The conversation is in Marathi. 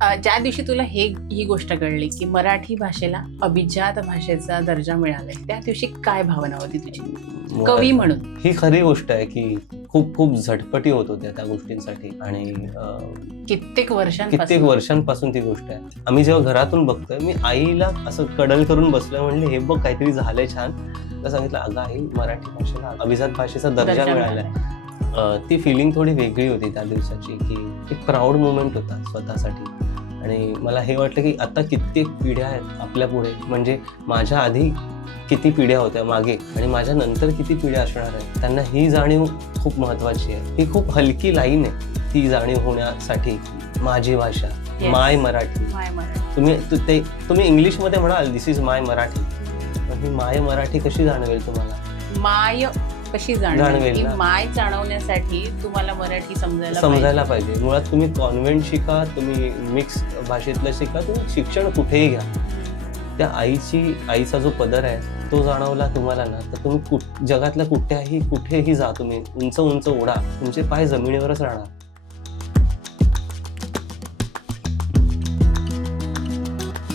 ज्या दिवशी तुला ही गोष्ट कळली की मराठी भाषेला अभिजात भाषेचा दर्जा मिळालाय, त्या दिवशी काय भावना होती तुझी कवी म्हणून? ही खरी गोष्ट आहे की खूप खूप झटपटी होत होत्या त्या गोष्टींसाठी आणि कित्येक वर्षांपासून ती गोष्ट आहे. आम्ही जेव्हा घरातून बघतोय, मी आईला असं कडल करून बसलोय, म्हणले हे बघ काहीतरी झालंय छान. तर सांगितलं अगं आई, मराठी भाषेला अभिजात भाषेचा दर्जा मिळालाय. ती फिलिंग थोडी वेगळी होती त्या दिवसाची, की एक प्राऊड मुवमेंट होता स्वतःसाठी. आणि मला हे वाटलं की आता कित्येक पिढ्या आहेत आपल्या पुढे, म्हणजे माझ्या आधी किती पिढ्या होत्या मागे आणि माझ्या नंतर किती पिढ्या असणार आहेत, त्यांना ही जाणीव खूप महत्वाची आहे. ही खूप हलकी लाईन आहे ती जाणीव होण्यासाठी. माझी भाषा, माय मराठी. तुम्ही इंग्लिशमध्ये म्हणाल दिस इज माय मराठी, पण ही माय मराठी कशी जाणवेल तुम्हाला? माय कशी जाणवेल? माय जाणवण्यासाठी तुम्हाला मराठी समजायला पाहिजे. मुळात तुम्ही कॉन्व्हेंट शिका, तुम्ही मिक्स भाषेतलं शिका, तुम्ही शिक्षण कुठेही घ्या, त्या आईचा जो पदर आहे तो जाणवला तुम्हाला ना, तर तुम्ही जगातल्या कुठेही जा, तुम्ही उंच उंच उडा, तुमचे पाय जमिनीवरच राहणार.